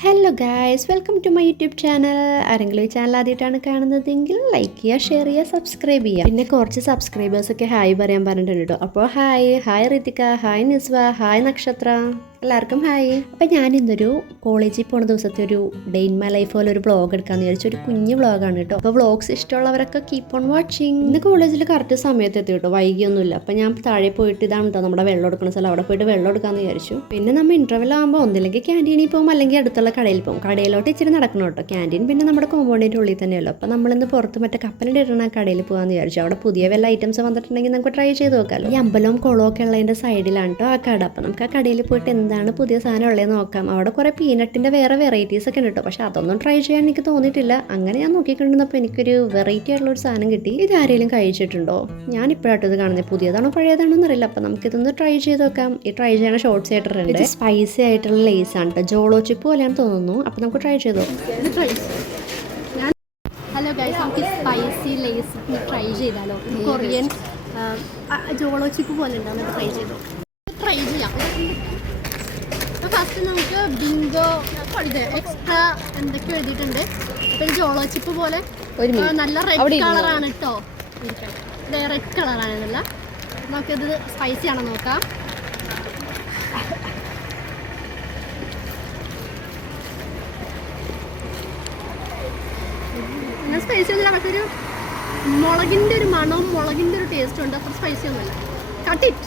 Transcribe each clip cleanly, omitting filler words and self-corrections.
Hello guys, welcome to my YouTube channel. ആരെങ്കിലും ഈ channel ആദ്യമായിട്ടാണ് കാണുന്നതെങ്കിൽ ലൈക്ക് ചെയ്യുക, ഷെയർ ചെയ്യുക, സബ്സ്ക്രൈബ് ചെയ്യുക. പിന്നെ കുറച്ച് സബ്സ്ക്രൈബേഴ്സൊക്കെ ഹായ് പറയാൻ പറഞ്ഞിട്ടുണ്ട് കേട്ടോ. അപ്പോൾ hi Rithika, hi Niswa, hi Nakshatra, എല്ലാവർക്കും ഹായ്. അപ്പം ഞാനിന്നൊരു കോളേജിൽ പോണ ദിവസത്തെ ഒരു ഡേ ഇൻ മൈ ലൈഫ് പോലെ ഒരു വ്ളോഗ് എടുക്കാമെന്ന് വിചാരിച്ചു. ഒരു കുഞ്ഞ് വ്ളോഗാണ് കേട്ടോ. അപ്പോൾ വ്ളോഗ്സ് ഇഷ്ടമുള്ളവരൊക്കെ കീപ്പ് ഓൺ വാച്ചിങ്. ഇന്ന് കോളേജിൽ കറക്റ്റ് സമയത്ത് എത്തി കേട്ടോ, വൈകിയൊന്നുമില്ല. അപ്പം ഞാൻ താഴെ പോയിട്ട് ഇതാണ് കേട്ടോ നമ്മുടെ വെള്ളം എടുക്കുന്ന സ്ഥലം, അവിടെ പോയിട്ട് വെള്ളം എടുക്കാമെന്ന് വിചാരിച്ചു. പിന്നെ നമ്മൾ ഇൻ്റർവെൽ ആകുമ്പോൾ ഒന്നില്ലെങ്കിൽ ക്യാൻറ്റീനിൽ പോകും, അല്ലെങ്കിൽ അടുത്തുള്ള കടയിൽ പോകും. കടയിലോട്ട് ഇച്ചിരി നടക്കണം കേട്ടോ. ക്യാൻറ്റീൻ പിന്നെ നമ്മുടെ കോമ്പൗണ്ടിൻ്റെ ഉള്ളിൽ തന്നെയല്ലോ. അപ്പം നമ്മളിന്ന് പുറത്ത് മറ്റേ കപ്പലിൻ്റെ ഇടണ കടയിൽ പോകാമെന്ന് വിചാരിച്ചു. അവിടെ പുതിയ വല്ല ഐറ്റംസ് വന്നിട്ടുണ്ടെങ്കിൽ നമുക്ക് ട്രൈ ചെയ്ത് നോക്കാമല്ലോ. ഈ അമ്പലവും കുളവും ഒക്കെ ഉള്ളതിൻ്റെ സൈഡിലാണ് കേട്ടോ ആ കട. അപ്പം നമുക്ക് ആ കടയിൽ പോയിട്ട് എന്താണ് പുതിയ സാധനം ഉള്ളത് നോക്കാം. അവിടെ കുറേ പീനട്ടിൻ്റെ വേറെ വെറൈറ്റീസ് ഒക്കെ ഉണ്ട് കേട്ടോ. പക്ഷേ അതൊന്നും ട്രൈ ചെയ്യാൻ എനിക്ക് തോന്നിയിട്ടില്ല. അങ്ങനെ ഞാൻ നോക്കിക്കൊണ്ടിരുന്നപ്പോൾ എനിക്കൊരു വെറൈറ്റി ആയിട്ടുള്ള ഒരു സാധനം കിട്ടി. ഇത് ആരെങ്കിലും കഴിച്ചിട്ടുണ്ടോ? ഞാൻ ഇപ്പോഴായിട്ട് ഇത് കാണുന്നത്. പുതിയതാണോ പഴയതാണോ എന്നറിയില്ല. അപ്പം നമുക്കിതൊന്ന് ട്രൈ ചെയ്ത് നോക്കാം. ഈ ട്രൈ ചെയ്യണ ഷോർട്ട്സ് ആയിട്ടുണ്ട്. ഇത് സ്പൈസി ആയിട്ടുള്ള ലേസാണ് കേട്ടോ. ജോളോ ചിപ്പ് പോലെയാണെന്ന് തോന്നുന്നു. അപ്പം നമുക്ക് ട്രൈ ചെയ്തോ. ഹലോ ഗൈസ്, നമുക്ക് സ്പൈസി ലേസ് ട്രൈ ചെയ്താലോ? കൊറിയൻ ജോളോ ചിപ്പ് പോലെ ഉണ്ടാവും. നമുക്ക് ട്രൈ ചെയ്യാം. ഫസ്റ്റ് നമുക്ക് ബിങ്കോ എക്സ്ട്രാ എന്തൊക്കെ എഴുതിയിട്ടുണ്ട്. അപ്പോൾ ജോളോ ചിപ്പ് പോലെ നല്ല റെഡ് കളറാണ് കേട്ടോ. ഇത് റെഡ് കളറാണെന്നല്ല. നമുക്കിത് സ്പൈസി ആണോ നോക്കാം. അങ്ങനെ സ്പൈസി ഒന്നുമില്ല, പക്ഷെ ഒരു മുളകിൻ്റെ ഒരു മണവും മുളകിൻ്റെ ഒരു ടേസ്റ്റും ഉണ്ട്. അത്ര സ്പൈസി ഒന്നുമില്ല. Cut it.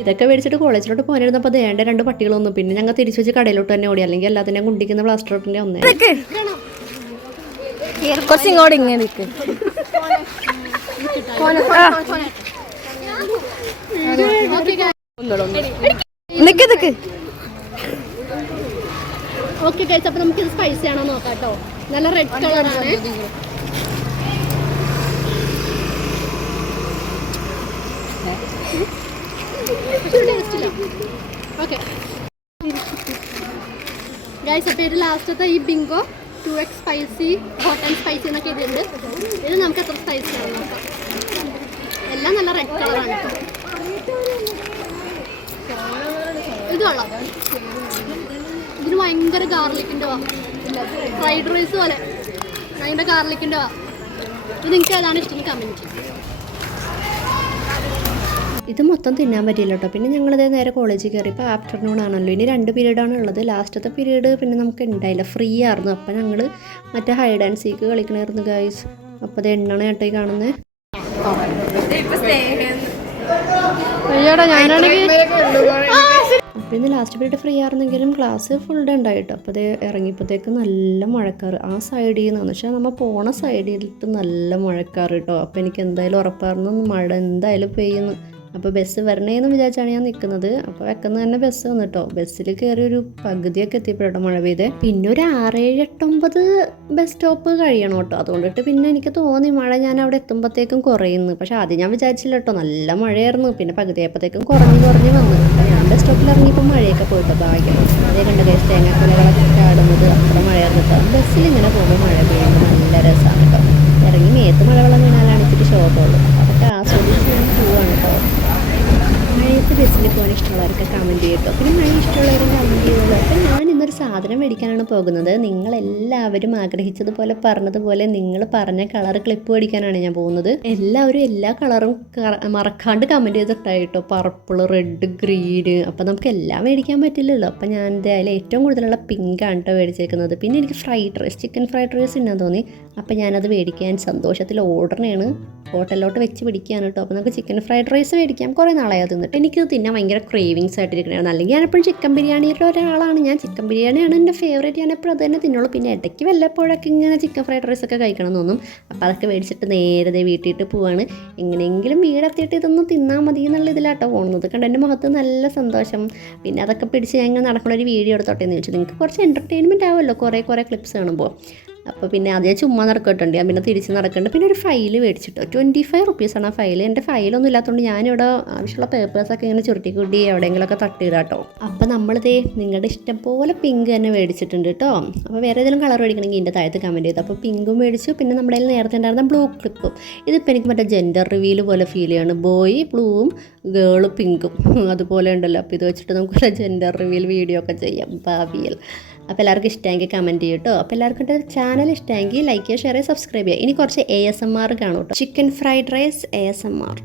ഇതൊക്കെ മേടിച്ചിട്ട് കോളേജിലോട്ട് പോകാനിരുന്നപ്പോൾ ദേണ്ട രണ്ട് പട്ടികളൊന്നും. പിന്നെ ഞങ്ങൾ തിരിച്ചു വെച്ച് കടയിലോട്ട് തന്നെ ഓടി, അല്ലെങ്കിൽ എല്ലാത്തിനെയും കുണ്ടിക്കുന്ന പ്ലാസ്റ്ററിൻ്റെ ഒന്നേ. ഓക്കെ ഗൈസ്, അപ്പോൾ നമുക്കിത് സ്പൈസി ആണോ നോക്കാം കേട്ടോ. നല്ല റെഡ് കളറാണ്. ഓക്കെ ഗൈസ്, അപ്പോൾ ഇത് ലാസ്റ്റത്തെ ഈ Bingo 2x spicy hot and spicy എന്നൊക്കെ ഇതിലുണ്ട്. ഇത് നമുക്ക് എത്ര സ്പൈസി ആണ് നോക്കാം. എല്ലാം നല്ല റെഡ് കളറാണ് കേട്ടോ. ഇത് കൊള്ളാം. ഇതിന് ഭയങ്കര ഗാർലിക്കിൻ്റെ ഫ്രൈഡ് റൈസ് പോലെ ഭയങ്കര ഗാർലിക്കിൻ്റെ ഇത്. നിങ്ങൾക്ക് ഏതാണ് ഇഷ്ടം കമൻറ്റ്. ഇത് മൊത്തം തിന്നാൻ പറ്റില്ല കേട്ടോ. പിന്നെ ഞങ്ങളിത് നേരെ കോളേജിൽ കയറി. ഇപ്പോൾ ആഫ്റ്റർനൂൺ ആണല്ലോ, ഇനി 2 പീരീഡാണ് ഉള്ളത്. ലാസ്റ്റത്തെ പീരീഡ് പിന്നെ നമുക്ക് ഉണ്ടായില്ല, ഫ്രീ ആയിരുന്നു. അപ്പം ഞങ്ങൾ മറ്റേ ഹൈഡ് ആൻഡ് സീക്ക് കളിക്കണമായിരുന്നു ഗൈസ്. അപ്പോൾ അത് എണ്ണാണ് കേട്ടോ ഈ കാണുന്നത്. അപ്പോൾ ഇന്ന് ലാസ്റ്റ് പീരീഡ് ഫ്രീ ആയിരുന്നെങ്കിലും ക്ലാസ് ഫുൾ ഡേ ഉണ്ടായിട്ടോ. അപ്പോൾ അത് ഇറങ്ങിയപ്പോഴത്തേക്ക് നല്ല മഴക്കാറ് ആ സൈഡിൽ നിന്നാന്ന് വെച്ചാൽ നമ്മൾ പോണ സൈഡിലിട്ട് നല്ല മഴക്കാറ് കേട്ടോ. അപ്പോൾ എനിക്ക് എന്തായാലും ഉറപ്പായിരുന്നു മഴ എന്തായാലും പെയ്യുന്നു. അപ്പോൾ ബസ് വരണേന്ന് വിചാരിച്ചാണ് ഞാൻ നിൽക്കുന്നത്. അപ്പോൾ വെക്കുന്ന തന്നെ ബസ് വന്നിട്ടോ. ബസ്സിൽ കയറി ഒരു പകുതിയൊക്കെ എത്തിയപ്പോഴട്ടോ മഴ പെയ്തേ. പിന്നെ ഒരു 6, 7, 8 ബസ് സ്റ്റോപ്പ് കഴിയണം കേട്ടോ. അതുകൊണ്ടിട്ട് പിന്നെ എനിക്ക് തോന്നി മഴ ഞാൻ അവിടെ എത്തുമ്പോഴത്തേക്കും കുറയുന്നു. പക്ഷേ ആദ്യം ഞാൻ വിചാരിച്ചില്ല കേട്ടോ, നല്ല മഴയായിരുന്നു. പിന്നെ പകുതിയായപ്പോഴത്തേക്കും കുറഞ്ഞ് വന്നു. ഞാൻ ബസ് സ്റ്റോപ്പിൽ ഇറങ്ങിയപ്പോൾ മഴയൊക്കെ പോയിട്ടോ. ഭാഗ്യം അതേ കണ്ട കേസ് തേങ്ങാക്കൊലകളൊക്കെ ആടുന്നത് അത്ര മഴയായിരുന്നു കേട്ടോ. ബസ്സിൽ ഇങ്ങനെ പോകുമ്പോൾ മഴ പെയ്യുമ്പോൾ നല്ല രസമാണ് കേട്ടോ. ഇറങ്ങി മേത്ത് മഴവെള്ളം വീണാലാണ് ഇച്ചിരി ശോഭമുള്ളൂ. അതൊക്കെ ആസ്വദിച്ച് ഞാൻ പോവാണ് കേട്ടോ. മഴയത്ത് ബസ്സിൽ പോകാൻ ഇഷ്ടമുള്ളവർക്ക് കമൻറ്റ് ചെയ്യട്ടോ. പിന്നെ മഴ ഇഷ്ടമുള്ളവരും കമൻറ്റ് ചെയ്യുള്ളൂ. അപ്പം ഞാൻ ഇന്നൊരു സാധനം മേടിക്കാനാണ് പോകുന്നത്. നിങ്ങളെല്ലാവരും ആഗ്രഹിച്ചതുപോലെ പറഞ്ഞതുപോലെ നിങ്ങൾ പറഞ്ഞ കളർ ക്ലിപ്പ് മേടിക്കാനാണ് ഞാൻ പോകുന്നത്. എല്ലാവരും എല്ലാ കളറും മറക്കാണ്ട് കമൻറ്റ് ചെയ്തിട്ടായിട്ടോ. Purple, red, green. അപ്പം നമുക്ക് എല്ലാം മേടിക്കാൻ പറ്റില്ലല്ലോ. അപ്പം ഞാൻ എന്തായാലും ഏറ്റവും കൂടുതലുള്ള പിങ്കാണ് കേട്ടോ മേടിച്ചേക്കുന്നത്. പിന്നെ എനിക്ക് ചിക്കൻ ഫ്രൈഡ് റൈസ് ഇന്നാൻ തോന്നി. അപ്പം ഞാനത് മേടിക്കാൻ സന്തോഷത്തിൽ ഓർഡറിനാണ് ഹോട്ടലിലോട്ട് വെച്ച് പിടിക്കുകയാണ് കേട്ടോ. അപ്പോൾ നമുക്ക് ചിക്കൻ ഫ്രൈഡ് റൈസ് മേടിക്കാം. കുറേ നാളായി അത് തിന്നിട്ട്. എനിക്കത് തിന്നാൻ ഭയങ്കര ക്രേവിങ്സ് ആയിട്ടിരിക്കണതാണ്. അല്ലെങ്കിൽ ഞാനെപ്പോഴും ചിക്കൻ ബിരിയാണിയുടെ ഒരാളാണ്. ഞാൻ ചിക്കൻ ബിരിയാണിയാണ് എൻ്റെ ഫേവറേറ്റ്. ഞാൻ എപ്പോഴും അത് തന്നെ തിന്നുള്ളൂ. പിന്നെ ഇടയ്ക്ക് വല്ലപ്പോഴൊക്കെ ഇങ്ങനെ ചിക്കൻ ഫ്രൈഡ് റൈസ് ഒക്കെ കഴിക്കണം എന്ന് തോന്നും. അപ്പോൾ അതൊക്കെ മേടിച്ചിട്ട് നേരെ വീട്ടിട്ട് പോവാണ്. എങ്ങനെയെങ്കിലും വീടെത്തിയിട്ട് ഇതൊന്നും തിന്നാൽ മതി എന്നുള്ള ഇതിലാട്ടോ പോകുന്നത്. കണ്ട് എൻ്റെ മുഖത്ത് നല്ല സന്തോഷം. പിന്നെ അതൊക്കെ പിടിച്ച് ഞാൻ ഇങ്ങനെ നടക്കുന്ന ഒരു വീഡിയോ എടുത്തോട്ടെ എന്ന് ചോദിച്ചു. നിങ്ങൾക്ക് കുറച്ച് എൻ്റർടൈൻമെൻറ്റ് ആവുമല്ലോ കുറേ ക്ലിപ്സ് കാണുമ്പോൾ. അപ്പോൾ പിന്നെ അതേ ചുമ്മാ നടക്കട്ടുണ്ട്, ഞാൻ പിന്നെ തിരിച്ച് നടക്കുന്നുണ്ട്. പിന്നെ ഒരു ഫയൽ മേടിച്ചിട്ടോ, 25 റുപ്പീസാണ് ആ ഫയൽ. എൻ്റെ ഫയലൊന്നും ഇല്ലാത്തതുകൊണ്ട് ഞാനിവിടെ ആവശ്യമുള്ള പേപ്പേഴ്സൊക്കെ ഇങ്ങനെ ചുരുട്ടിക്കൂട്ടി എവിടെയെങ്കിലുമൊക്കെ തട്ടിയിടാട്ടോ. അപ്പോൾ നമ്മളിതേ നിങ്ങളുടെ ഇഷ്ടം പോലെ പിങ്ക് തന്നെ മേടിച്ചിട്ടുണ്ട് കേട്ടോ. അപ്പോൾ വേറെ ഏതെങ്കിലും കളർ മേടിക്കണമെങ്കിൽ ഇതിൻ്റെ താഴത്ത് കമൻറ്റ് ചെയ്തു. അപ്പോൾ പിങ്കും മേടിച്ചു. പിന്നെ നമ്മുടെ കയ്യിൽ നേരത്തെ ഉണ്ടായിരുന്ന ബ്ലൂ ക്ലിപ്പും. ഇതിപ്പോൾ എനിക്ക് മറ്റേ ജെൻഡർ റിവീൽ പോലെ ഫീൽ ചെയ്യാണ്. ബോയ് ബ്ലൂവും ഗേള് പിങ്കും അതുപോലെ ഉണ്ടല്ലോ. അപ്പോൾ ഇത് വെച്ചിട്ട് നമുക്ക് ജെൻഡർ റിവീൽ വീഡിയോ ഒക്കെ ചെയ്യാം ഭാവിയിൽ. അപ്പോൾ എല്ലാവർക്കും ഇഷ്ടമെങ്കിൽ കമൻറ്റ് ചെയ്യും കേട്ടോ. അപ്പോൾ എല്ലാവർക്കും എൻ്റെ ചാനൽ ഇഷ്ടമെങ്കിൽ ലൈക്ക് ചെയ്യുക, ഷെയർ ചെയ്യുക, സബ്സ്ക്രൈബ് ചെയ്യുക. ഇനി കുറച്ച് ASMR കാണും കേട്ടോ. Chicken fried rice ASMR.